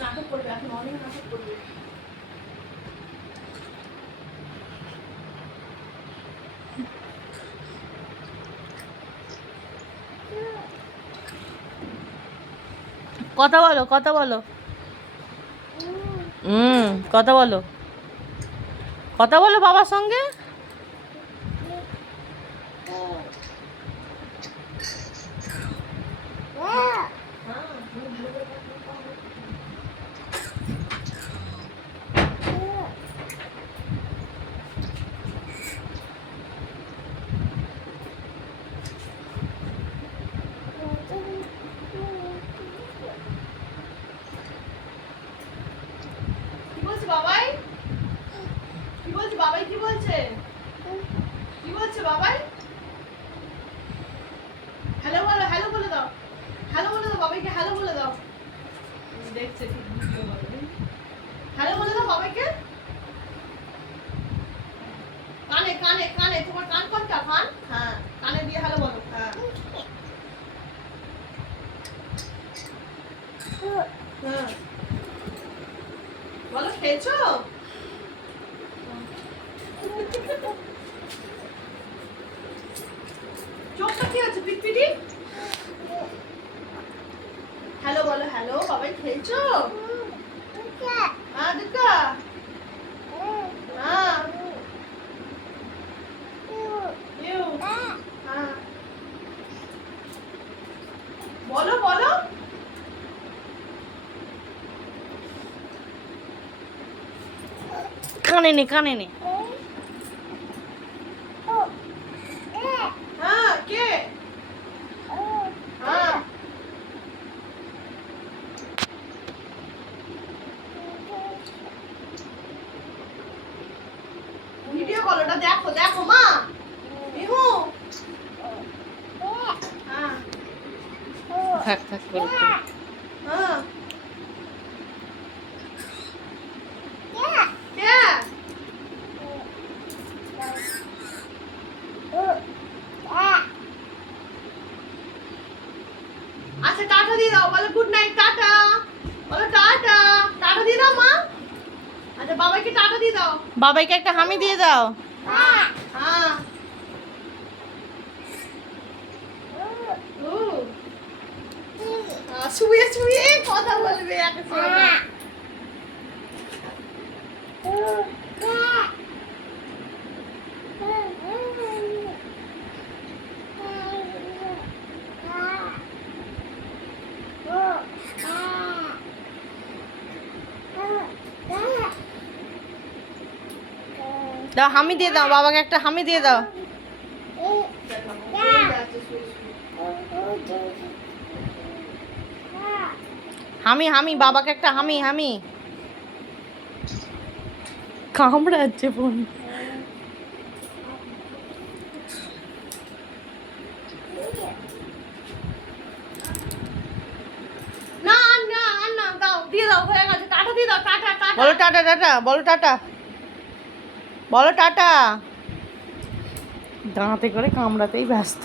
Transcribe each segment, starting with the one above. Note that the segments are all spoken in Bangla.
নাটক করবে এখন, অনেক নাটক করবে। কথা বলো, কথা বলো। কথা বলো, কথা বলো বাবার সঙ্গে। কি বলছে বাবাই? কি বলছে বাবাই? কি বলছে? কি বলছে বাবাই? হ্যালো বলো, হ্যালো বলে দাও, হ্যালো বলে দাও বাবাইকে, হ্যালো বলে দাও। দেখছে কি ভিডিও বলে। হ্যালো বলে দাও বাবাইকে। কানে কানে কানে, তোমার কান কোনটা? কান, হ্যাঁ কানে দিয়ে হ্যালো বলো। হ্যাঁ হ্যাঁ বলো, খেয়েছো? চোখটা কি আছে পিটপিটি? হ্যালো বলো, হ্যালো বাবাই, খেয়েছো? হ্যাঁ দুর্গা, হ্যাঁ ইউ, হ্যাঁ বলো বলো। কানে নে, কানে নে। হ্যাঁ কে? হ্যাঁ ভিডিও কলটা দেখো, দেখো মা। মিহু, হ্যাঁ থাক থাক করে। হ্যাঁ কে? আচ্ছা টাটা দিয়ে দাও, বলো গুড নাইট, টাটা বলো, টাটা টাটা দিয়ে দাও মা। আচ্ছা বাবাইকে টাটা দিয়ে দাও। বাবাইকে একটা হামি দিয়ে দাও। হ্যাঁ ও শুয়ে শুয়ে কথা বলবে এক সঙ্গে। দাও, হামি দিয়ে দাও, বাবাকে একটা হামি দিয়ে দাও। হামি হামি, বাবাকে একটা হামি হামি। কামড়াচ্ছে বোন। না না না, দাও দিয়ে দাও, হয়ে গেছে, টাটা দিয়ে দাও, টাটা টাটা। বলো টাটা, টাটা বলো, টাটা বলো, টাটা। দাঁতে করে কামড়াতেই ব্যস্ত।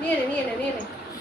নিয়ে নে নিয়ে নে নিয়ে নে।